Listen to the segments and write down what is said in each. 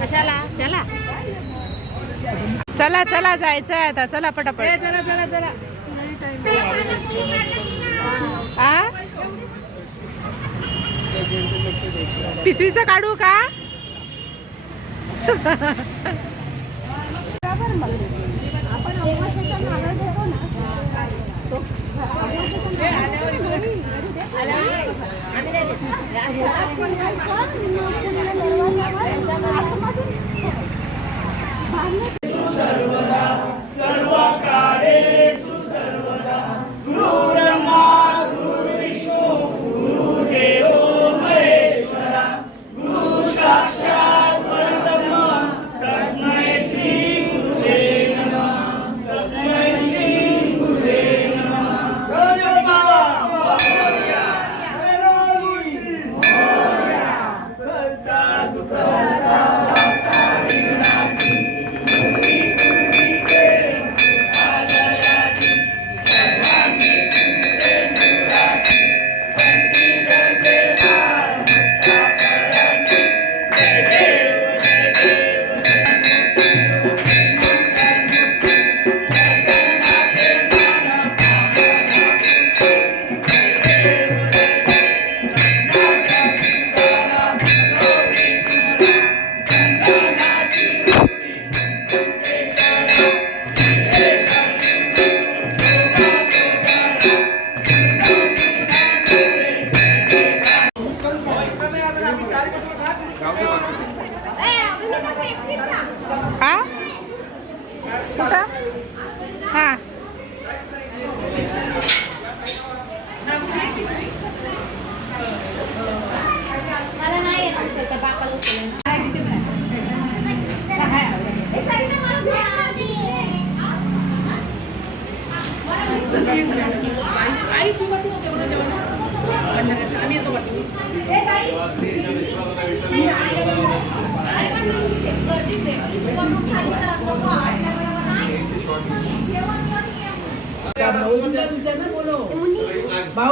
कशाला? चला. चला चला जायचं आहे आता. चला पटापट. चला चला चला. आ? पिशवीचं काढू का? हा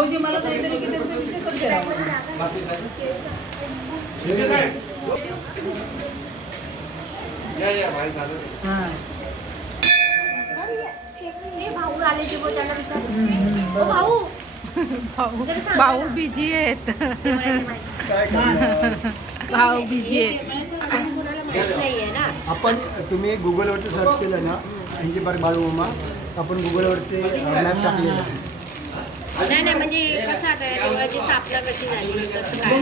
भाऊजी मला सांगितलं की त्यांचा विषय भाऊ आले ते बोल, त्यांना विचार. ओ भाऊ. भाऊ भाऊ बिजी आहेत. भाऊ बिजी आहेत. आपण तुम्ही गुगलवरती सर्च केलं ना अंजी पार्क बाळूमामा आपण गुगलवरती मॅप टाकलेला. नाही नाही म्हणजे कसं आता देवळाची स्थापना कशी झाली कसं काय?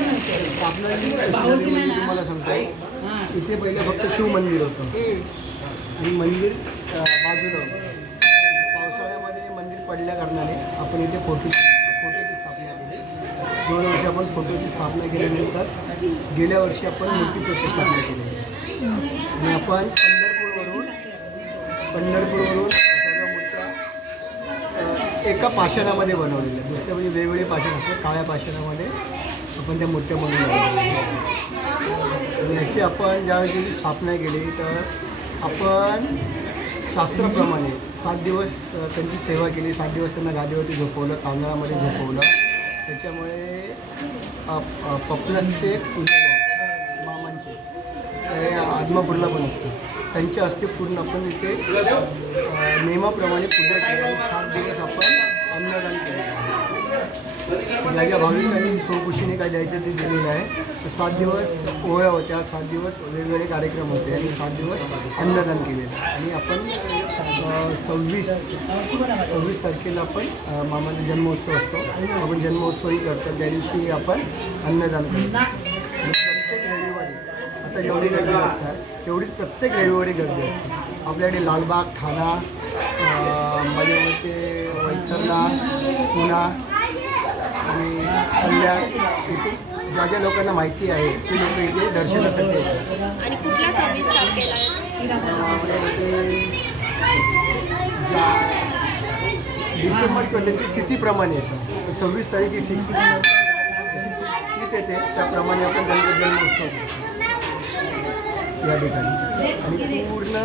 तुम्हाला सांगतो इथे पहिले फक्त शिव मंदिर होतं. आणि मंदिर बाजूला पावसाळ्यामध्ये मंदिर पडल्या कारणाने आपण इथे फोटो फोटोची स्थापना केली. दोन वर्षी आपण फोटोची स्थापना केल्यानंतर गेल्या वर्षी आपण मूर्ती प्रतिष्ठापना केली. आणि आपण पंढरपूरवरून पंढरपूरवरून एका पाषाणामध्ये बनवलेल्या दुसऱ्या म्हणजे वेगवेगळे पाषाण असतात. काळ्या पाषाणामध्ये आपण त्या मूर्त्या बनवल्या आणि याची आपण ज्यावेळी स्थापना केली तर आपण शास्त्राप्रमाणे सात दिवस त्यांची सेवा केली. सात दिवस त्यांना गादीवरती झोपवलं तांदळामध्ये झोपवलं. त्याच्यामुळे अ, अ, पपनसचे मामांचे आदमापूरला पण असतं. त्यांचे असते पूर्ण आपण इथे नियमाप्रमाणे पूजा केली. सात दिवस आपण अन्नदान केलं. ज्या भाविकांनी स्वखुशीने काय द्यायचं ते दिलेलं आहे तर सात दिवस ओळ्या होत्या सात दिवस वेगवेगळे कार्यक्रम होते आणि सात दिवस अन्नदान केलेलं आणि आपण सव्वीस सव्वीस तारखेला आपण मामाचा जन्मोत्सव असतो. आपण जन्मोत्सवही करतो. त्या दिवशी आपण अन्नदान करतो. आता जेवढी गर्दी असतात तेवढीच प्रत्येक रविवारी गर्दी असते. आपल्याकडे लालबाग ठाणा माझ्या मते वैतरला पुणा आणि कल्याण इथून ज्या ज्या लोकांना माहिती आहे ते लोक इथे दर्शनासाठी येतात. आणि मते ज्या डिसेंबर त्यांची तिथीप्रमाणे येतं सव्वीस तारीख ही फिक्स येते त्याप्रमाणे आपण त्यांचा जन्मोत्सव या ठिकाणी. आणि पूर्ण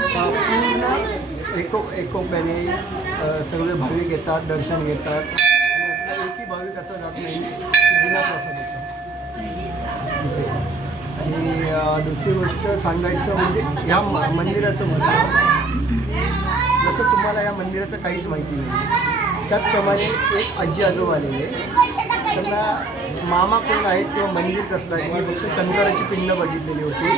पूर्ण एको एकोप्याने सगळे भाविक येतात दर्शन घेतात. आणि एकही भाविक असा जात नाही बिना प्रसादाचा. आणि दुसरी गोष्ट सांगायचं म्हणजे ह्या मंदिराचं महत्त्व. जसं तुम्हाला या मंदिराचं काहीच माहिती नाही. त्याचप्रमाणे एक आजी आजोबा आलेले. त्यांना मामा कोण आहेत किंवा मंदिर कसलं आहे? मी फक्त शंकराची पिंड बघितलेली होती.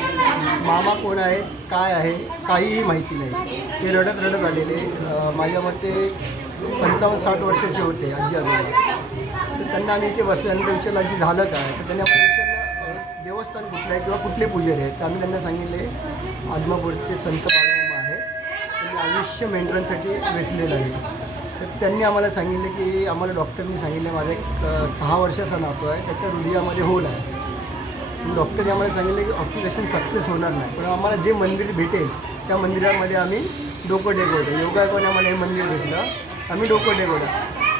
मामा कोण आहेत? काय आहे? काहीही माहिती नाही. ते रडत रडत आलेले. माझ्या मते पंचावन्न साठ वर्षाचे होते आजी आजोबा. तर त्यांना आम्ही इथे बसल्यानंतर विचारलं आजी झालं काय? तर त्यांनी विचारलं देवस्थान कुठलं आहे किंवा कुठले पुजारी आहेत? तर आम्ही त्यांना सांगितले आदमापूरचे संत बाळूमामा आहे त्यांनी आयुष्य मेंटेनसाठी वेचलेलं आहे. तर त्यांनी आम्हाला सांगितलं की आम्हाला डॉक्टरनी सांगितलं माझा एक सहा वर्षाचा नातो आहे त्याच्या हृदयामध्ये होल आहे. डॉक्टरने आम्हाला सांगितलं की ऑपरेशन सक्सेस होणार नाही. पण आम्हाला जे मंदिर भेटेल त्या मंदिरामध्ये आम्ही डोकं टेकवतो. योगायोगाने आम्हाला हे मंदिर भेटलं. आम्ही डोकं टेकवलं.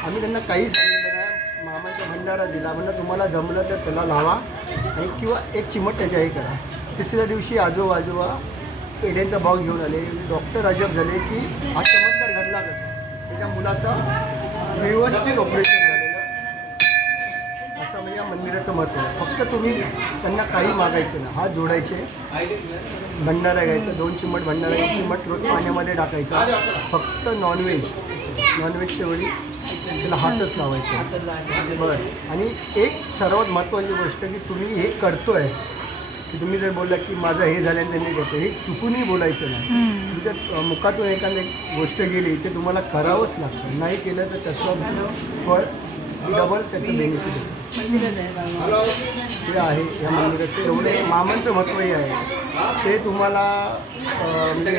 आम्ही त्यांना काही सांगितलं नाही. मामाचा भंडारा दिला. म्हणलं तुम्हाला जमलं तर त्याला लावा आणि किंवा एक चिमट त्याच्या हे करा. तिसऱ्या दिवशी आजोबा आजोबा पेढ्यांचा भाग घेऊन आले. डॉक्टर अजब झाले की हा चमत्कार घडला कसा? त्या मुलाचं व्यवस्थित ऑपरेशन झालेलं. असं म्हणजे या मंदिराचं महत्त्व आहे. फक्त तुम्ही त्यांना काही मागायचं नाही. हात जोडायचे. भंडारा घ्यायचा. दोन चिमट भंडारा एक चिमट रोज पाण्यामध्ये टाकायचा. फक्त नॉनव्हेज नॉनव्हेजच्या वेळी त्याला हातच लावायचा. बस. आणि एक सर्वात महत्त्वाची गोष्ट की तुम्ही हे करतोय. की तुम्ही जर बोलला की माझं हे झाल्यानंतर मी करतो हे चुकूनही बोलायचं नाही. तुमच्या मुखातून एखादी गोष्ट गेली ते तुम्हाला करावंच लागतं. नाही केलं तर त्याचं फळ डबल त्याचं बेनिफिट होतं. हे आहे या मंदिराचं. एवढे मामांचं महत्त्वही आहे. ते तुम्हाला म्हणजे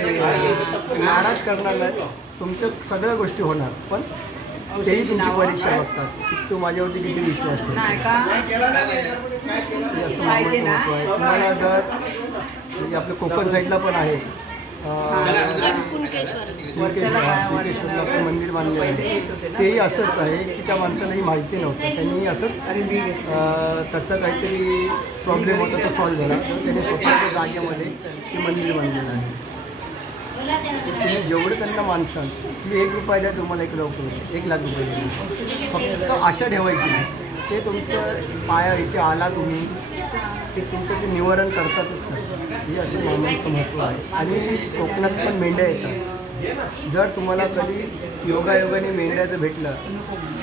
नाराज करणार नाही. तुमच्या सगळ्या गोष्टी होणार. पण तेही तुमची परीक्षा बघतात. तू माझ्यावरती किती विश्वास ठेवतो? हे असं महत्त्व आहे तुम्हाला जर म्हणजे आपलं कोकण साईडला पण आहे कुणकेश्वर कुणकेश्वरला पण मंदिर बांधलेलं आहे. तेही असंच आहे की त्या माणसालाही माहिती नव्हतं. त्यांनी असंच त्याचा काहीतरी प्रॉब्लेम होता तो सॉल्व्ह झाला. तर त्याने स्वतःच्या जागेमध्ये ते मंदिर बांधलेलं आहे. तुम्ही जेवढं त्यांना माणसाल तुम्ही एक रुपया द्या तुम्हाला एक लाख रुपये एक लाख रुपये देईल फक्त आशा ठेवायची नाही. ते तुमचं पाया इथे आला तुम्ही ते तुमचं ते निवारण करतातच करतात हे असं मामांचं महत्त्व आहे. आणि कोकणात पण मेंढ्या येतात. जर तुम्हाला कधी योगायोगाने मेंढ्याचं भेटलं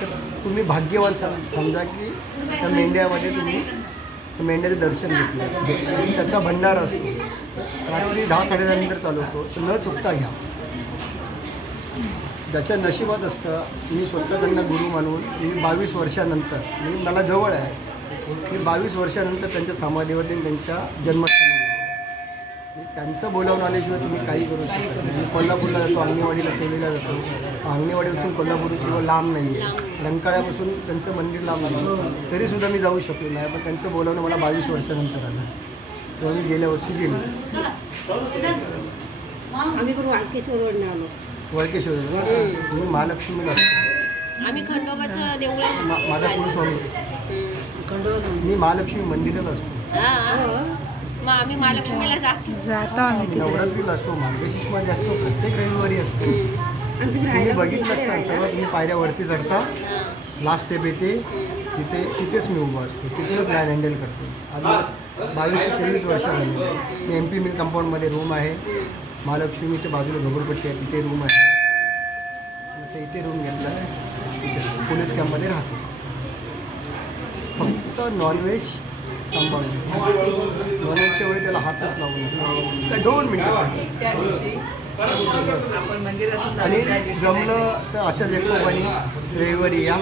तर तुम्ही भाग्यवान सम समजा की त्या मेंढ्यामध्ये तुम्ही मेंढ्याचं दर्शन घेतलं. त्याचा भंडारा असतो. रात्री दहा साडेदहानंतर चालू होतो तर न चुकता घ्या. ज्याच्या नशिबात असतं मी स्वतः त्यांना गुरु मानून मी बावीस वर्षानंतर म्हणजे मला जवळ आहे मी बावीस वर्षानंतर त्यांच्या समाधीवरती त्यांच्या जन्मस्थानी त्यांचं बोलावून आल्याशिवाय तुम्ही काही करू शकता मी कोल्हापूरला जातो अंगणेवाडीला सेवेला जातो. अंगणेवाडीपासून कोल्हापूर किंवा लांब नाही आहे रंकाळ्यापासून त्यांचं मंदिर लांब नाही तरीसुद्धा मी जाऊ शकलो नाही पण त्यांचं बोलावणं मला बावीस वर्षानंतर आलं. तेव्हा मी गेल्या वर्षी गेलो. आम्ही वळकेश्वर मी महालक्ष्मीला असतो आम्ही खंडोबाचं देवळा मा- माझा कुलस्वामी. मी महालक्ष्मी मंदिरात असतो. मग आम्ही महालक्ष्मीला जातो. जातो आम्ही नवरात्रीला असतो मार्गशीर्षमध्ये असतो प्रत्येक रविवारी असतो. तुम्ही बघितलं असाल सर्व तुम्ही पायऱ्यावरती चढता. लास्ट स्टेप येते. तिथे तिथेच मी उभा असतो. तिथेच प्लॅन हँडल करतो. आज मला बावीस ते तेवीस वर्ष झालेली आहे. मी एम पी मिल कंपाऊंडमध्ये रूम आहे. महालक्ष्मीच्या बाजूला झोपडपट्टी आहे. तिथे रूम आहे. आता इथे रूम घेतला आहे. पोलीस कॅम्पमध्ये राहतो. फक्त नॉनव्हेज सांभाळून. नॉनव्हेजच्या वेळी त्याला हातच लावू नका काय दोन मिनटं आणि जमलं तर अशा लेखोबानी रविवारी या.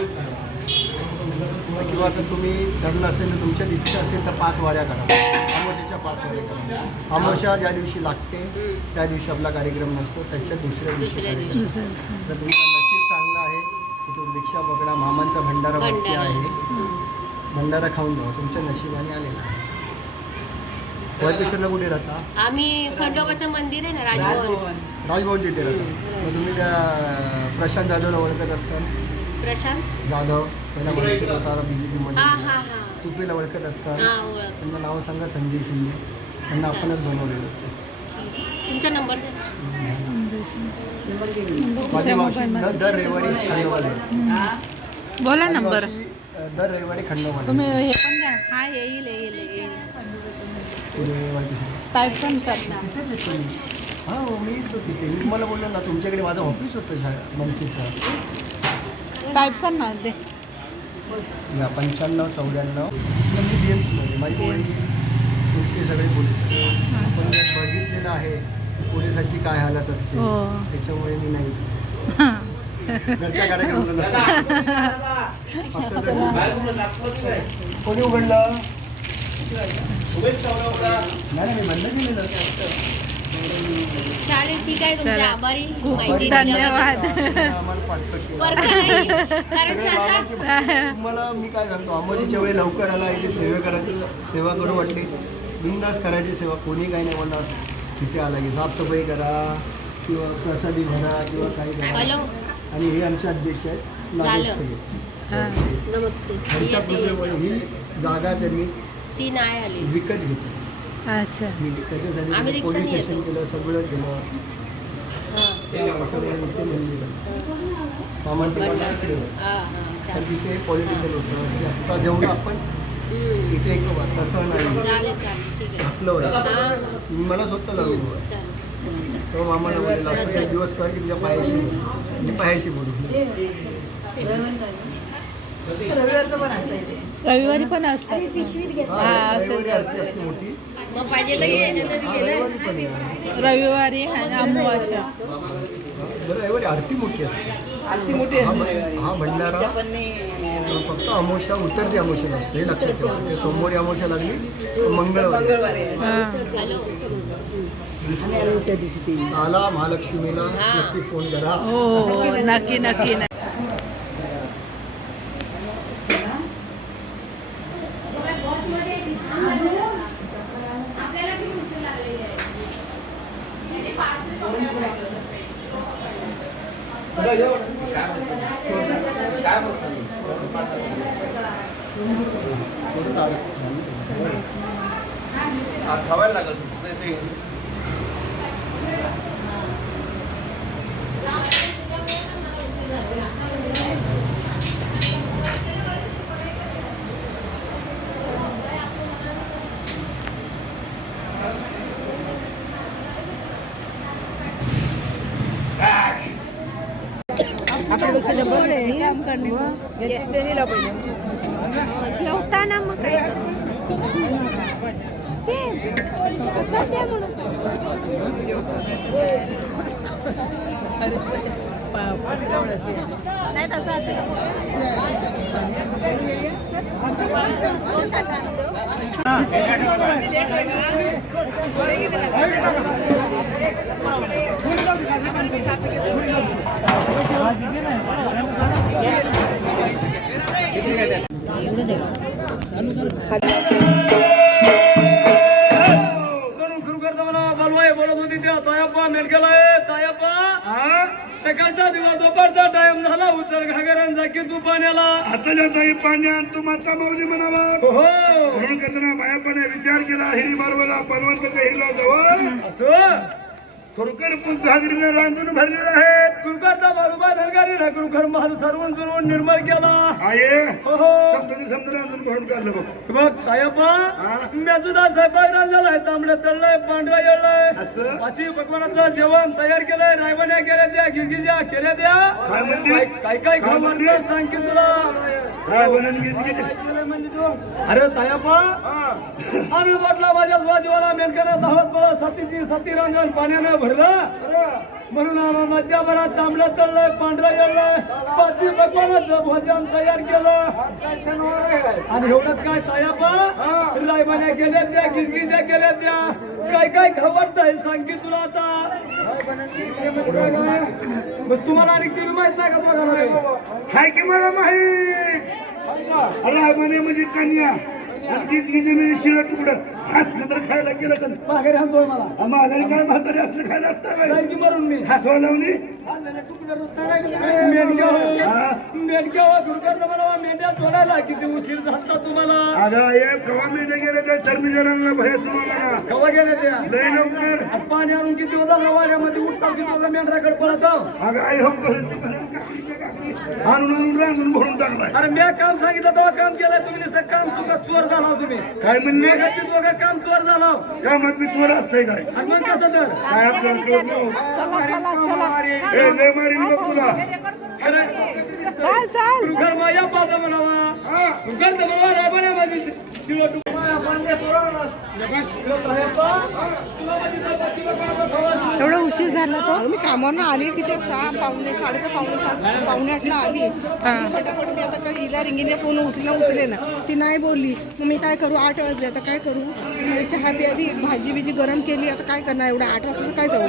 किंवा आता तुम्ही ठरलं असेल तर तुमच्यात इच्छा असेल तर पाच वाऱ्या करा. अमावस्याच्या पाच वाऱ्या करा. अमावस्या ज्या दिवशी लागते त्या दिवशी आपला कार्यक्रम नसतो त्याच्या दुसऱ्या दिवशी. तर तुमचं नशीब चांगलं आहे. तिथून दीक्षा बघणा मामांचा भंडारा भंडारा. आहे. भंडारा खाऊन जावा तुमच्या नशिबाने आलेला आहे. वळकेश्वरला कुठे राहता? आम्ही खंडोबाचं मंदिर आहे ना राजभवन. राजभवन. तिथे राहता. मग तुम्ही त्या प्रशांत जाधवला ओळखत असाल प्रशांत? जाधव. पहिला मनसेत होता आता बी जे हा पीमध्ये हा हा तुपेला ओळखत असाल हा ओळख त्यांचं नाव सांगा संजय शिंदे. त्यांना आपणच बनवलेलं. होतं ठीक. आहे. तुमचा नंबर द्या. माझी मावशी दर दर रविवारी खंडोबाला बोला माझी नंबर. मावशी, अ, दर रविवारी खंडोबाला तुम्ही हे पण द्या हा येईल येईल येईल. टाईप पण करणार. तिथेच येतो मी हां मी येतो तिथे. मी तुम्हाला बोललो ना तुमच्याकडे माझं ऑफिस होतं शा मनसेचं. टाईप करणार दे. या पंच्याण्णव चौऱ्याण्णव. मी बी एम सीमध्ये माझी सगळे पोलीस आपण जर बघितलेलं आहे पोलिसांची काय हालत असते. हो. त्याच्यामुळे मी नाही घरच्या कार्यक्रमाला फक्त तर- कोणी उघडलं? चालेल ठीक आहे तुमच्या चला. आभारी माहिती धन्यवाद. तुम्हाला मी काय सांगतो अंबाजीच्या वेळी लवकर आला इथे सेवा करायची सेवा करू वाटली बिंदास करायची सेवा कोणी काही नाही म्हणणार तिथे आला की साफसफाई करा किंवा प्रसादी भरा किंवा काही करा हॅलो आणि हे आमचे अध्यक्ष आहेत. हा. नमस्ते. ही जागा त्यांनी ती नाही आली. विकत घेतली अच्छा. मी त्याच्यासाठी आम्ही पोलीस रिक्षाने स्टेशन येतो. केलं सगळं केलं. हां. त्या मंदिर मामांचं. हां, हां, तर चालेल. तिथे पॉलिटिकल होतं. आता जेवढं आपण हम्म. इथे एक तसं नाही. चालेल चालेल ठीक आहे. आपलं व्हायचं हां. मला स्वतः लागू चालेल तो मामाला बोललेला असं एक दिवस कर की तुझ्या पायाशी बोल. मी पायाशी बोलू. रविवारचं पण असतं इथे. रविवारी पण असतात. हा, हा, रविवारी असते हा, आणि अमावास्या रविवारी आरती मोठी असते. आरती मोठी हा असते हा भंडारा. फक्त अमावस्या उतरती अमावस्या नसते हे लक्षात ठेवा. सोमवारी अमावस्या लागली तर मंगळवारी. हा. आलो महालक्ष्मीला हा. नक्की फोन करा. हो हो नक्की नक्की नक्की आपल्यापेक्षा डबल आहे. याची त्यांनीला पाहिजे ठेवताना मग काय नाही तसं असेल बोलत होती त्या तायप्पा मेडकेला आहे तायप्पा सकाळचा दिवस दुपारचा टाइम झाला उचल घागरांचा की तू पाण्याला आताच्या ताई पाण्यात तू माता माऊली म्हणावा हो. म्हणून करताना बायापणे विचार केला हिरी मारवाला पलवंत हिरला जवळ असं खरोखर पुस्त घागरीने रांजून भरलेले आहेत. कुरकरचा बालुबा धनगारी रकुरखर महाल सर्वून जुळवून निर्मळ केला. आहे. हो हो. समजा समजा रांजून भरून काढलं बघ. बघ तायप्पा हा? मेजुदा स्वयंपाक रांजलाय तांबडे तळलंय पांढरा येळलंय. असं? पाची पकवानाचं जेवण तयार केलंय. रायवण्या केल्या द्या गिरगिजा केल्या द्या काय म्हणते? काय काय खा म्हणते? की तुला. अरे तायप्पा आणि म्हटलं माझ्या बाजूला मेलकानं धावत मला सतीची सती रंजन पाण्यानं भरलं. म्हणून आम्हा मज्जा भरात तांबलं तळलंय पांढरं येळलंय. पाची पकवानाचं भोजन तयार केलं. आणि एवढंच काय तायप्पा रायबान्या गेल्या त्या गिजगिजा गेल्या त्या. काय काय खबरताय सांग की तुला आता. बस तुम्हाला आणि टीव्ही माहीत नाही का काही? हाय की मला माहीत? राय म्हणे म्हणजे कन्या. अगदीच गिजून शिळ तुकडं. हसलं तर खायला गेलं तर. माघारी हाणतोय मला. माघारी काय म्हातारी असलं खायला असतं मरून मी. हसवा लावली? मेंढक्या हो हा. हो दुर्गंध मला मेंढ्या सोडायला किती उशीर झाला तुम्हाला? अगं ये कवा मेंढ्या गेले त्या चरमीजरांना भय तुम्हाला कवा गेले त्या लय लवकर. आणि पाणी आणून किती होता वाड्यामध्ये उठता किती होता मेंढराकडे पळत आहो. अगं आई हो आणून आणून रांजून भरून टाकलाय. अरे मी काम सांगितलं तेव्हा काम केलंय तुम्ही नुसतं काम चुका चोर झाला हो तुम्ही. काय म्हणले? मेघाची दोघं काम चोर झाला हो. कामात मी चोर असतंय काय? आणि मग कसं तर? काय आपल्याला कळत नाही. ए, लय मारीन बघ तुला. चाल चाल. घर माझ्या पाहता म्हणावा. घर तर मला राबण्या माझी शिवट एवढा उशीर झाला तो? मी कामावरून आली किती वाजता पावणे साडेचा पावणे सात पावणे आठला आली. फटाफट मी आता काही हिला रिंगीने फोन उचलला उचले ना. ती नाही बोलली. मग मी काय करू? आठ वाजले. आता काय करू? चहा प्याली भाजी बिजी गरम केली. आता काय करणार? एवढं आठ वाजता काय करू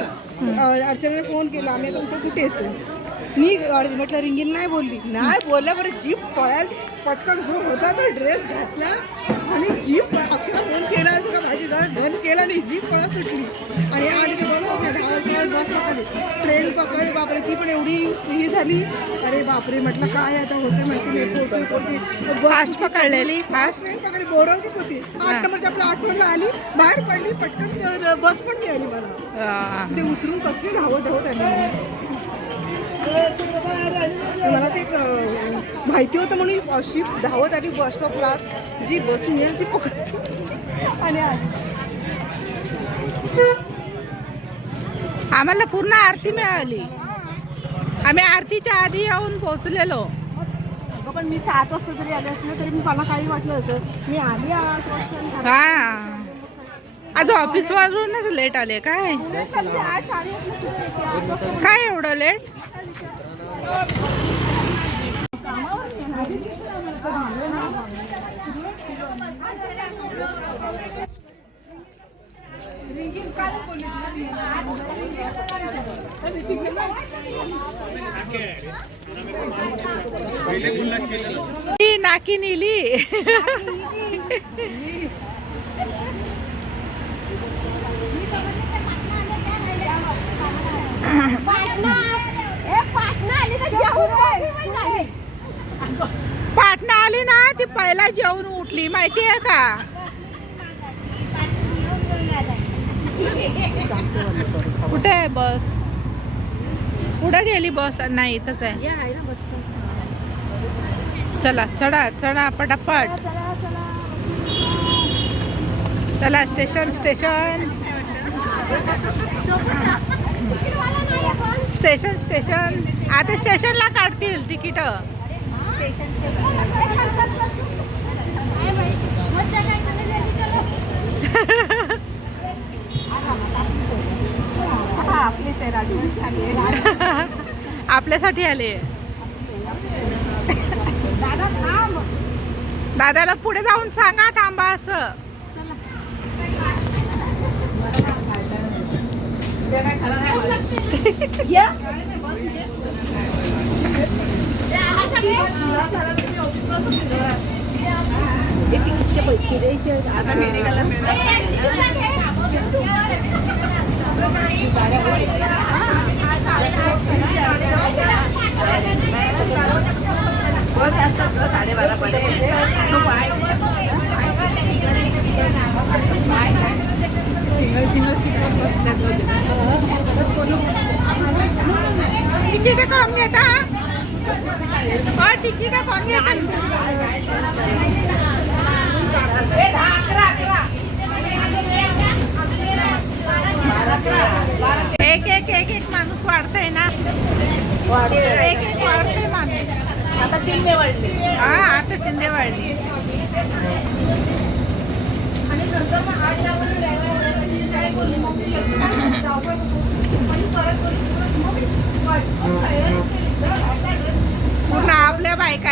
अर्चनाने फोन केला. आम्ही आता उद्या कुठे असतो मी अरे म्हटलं रिंगीन नाही बोलली. नाही बोलल्या बरं जीप पळायला पटकन जो होता तो ड्रेस घातला आणि जीप अक्षरा फोन केला का भाजी घन केला आणि जीप पळा सुटली. आणि ते नाही दहा वाजता बस पकडली ट्रेन पकड बापरे ती पण एवढी ही झाली. अरे बापरे म्हटलं काय आता होते माहिती नाही पोहोचली पोहोचली फास्ट पकडलेली फास्ट ट्रेन पकडली बोरवलीच होती. आठ नंबरची आपल्या आठवणला आली बाहेर पडली पटकन बस पण मिळाली मला. ते उतरून कसली धावत धावत आली माहिती होतं म्हणून अशी धावत आली बस स्टॉपला जी बस मिळेल ती पकड आणि आम्हाला पूर्ण आरती मिळाली. आम्ही आरतीच्या आधी येऊन पोहोचलेलो. पण मी सात वाजता जरी आले असले तरी मला काही वाटलं असं मी आली आठ वाजता हा. आज ऑफिस वरूनच लेट आले काय? काय एवढं लेट नाकी नेली. पाटणा. आली. तर पाटणा आली ना ती पहिला जेवून उठली माहिती आहे का? कुठे आहे बस? कुठं गेली बस? नाही इथंच आहे. चला चढा चढा पटापट. चला स्टेशन स्टेशन. Station station. आता स्टेशनला काढतील तिकीट. आपल्यासाठी आले दादाला पुढे जाऊन सांगा थांबा असं. तिकीट कोण घेता हो? तिकीट कोण घेता एक एक एक एक माणूस वाढतंय ना. एक एक वाढतंय माणूस. आता शिंदे वाढली. हा आता शिंदे वाढली. पूर्ण आपल्या बायका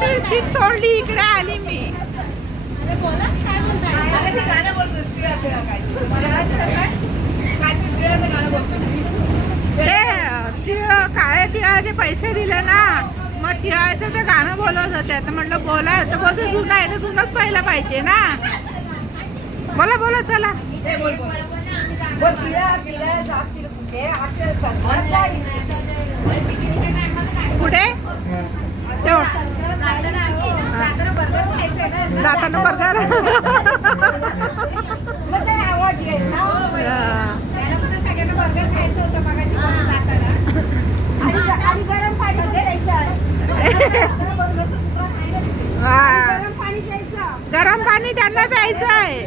राहा. नाशिक सोडली इकडे आली मी. ते तिळ काळ्या तिळाचे पैसे दिले ना. मग तिळाचं ते गाणं बोलत होते. तर म्हटलं बोला तर बोलतो जुनं आहे तर जुनंच पहिलं पाहिजे ना. बोला बोला चला. कुठे? शेवट. जाताना बर्गर गरम पाणी त्यांना प्यायचं आहे